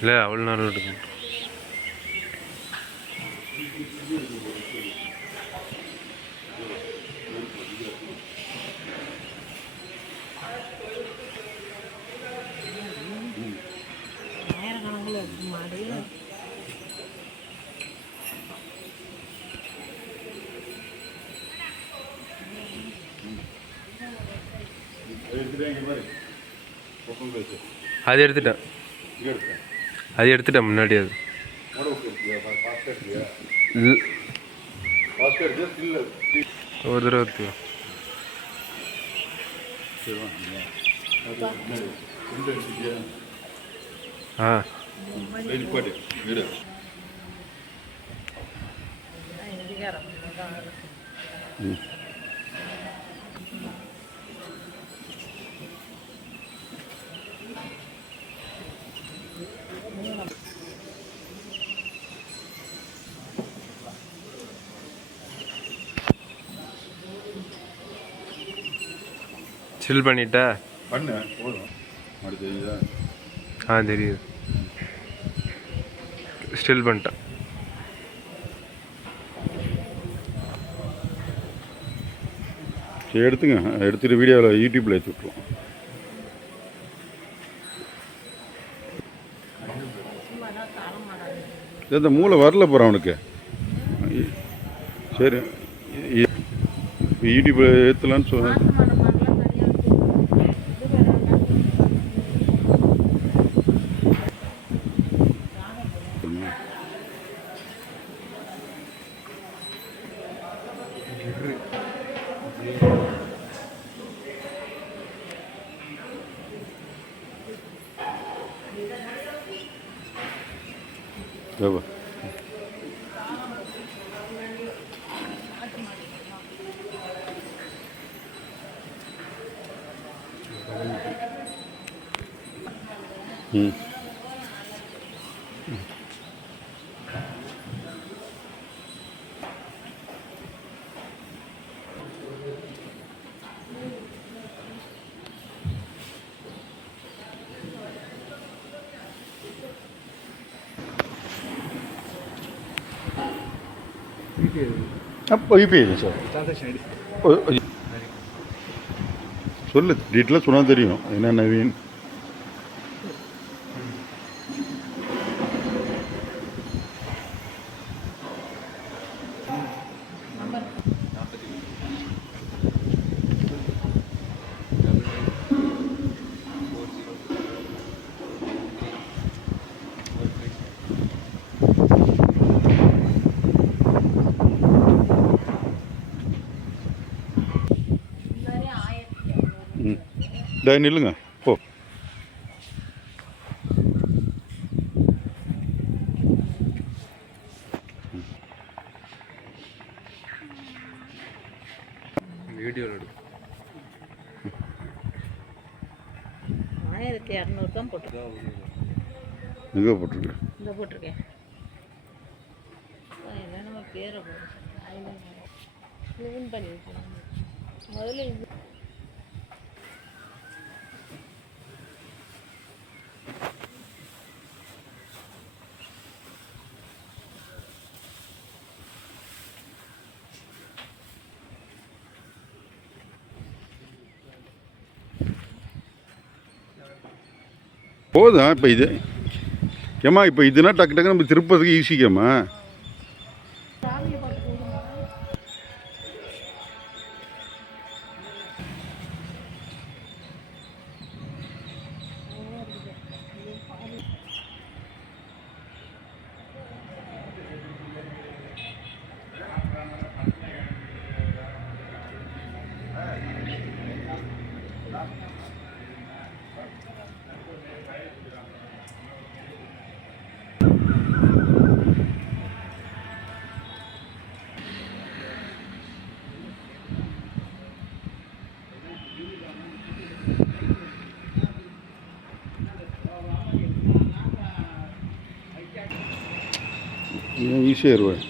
இல்லை அவ்வளோ நேரம் எடுக்கும். அது எடுத்துட்டேன், அது எடுத்துட்டேன் முன்னாடி. அது ஒரு தடவை எடுத்து ஆ சில் பண்ணிட்டா பண்ணு போதும். தெரியுதா? தெரியுது. ஸ்டில் பண்ணிட்டேன். சரி எடுத்துங்க, எடுத்துகிட்டு வீடியோவில் யூடியூப்பில் ஏற்றி விட்ருவோம். இந்த மூளை வரல போகிறான் அவனுக்கு. சரி யூடியூப்பில் ஏற்றலான்னு சொன்னேன். அப்போ சார் சொல்லு, டீட்டெயிலாக சொன்னால் தெரியும் என்ன நவீன். நில்லுங்க போ. வீடியோவில் எடு. 1200 தான் போட்டிருக்கேன். எங்கே போட்டிருக்கேன்? இந்த போட்டிருக்கேன். இல்லை நம்ம பேரை போடுறோம் பண்ணியிருக்கேன் முதல்ல. இது போதும். இப்போ இது ஏம்மா, இப்போ இதுனா டக்கு டக்கு நம்ம திருப்பதுக்கு ஈஸிக்கம்மா. ஈஸியாக இருவேன்.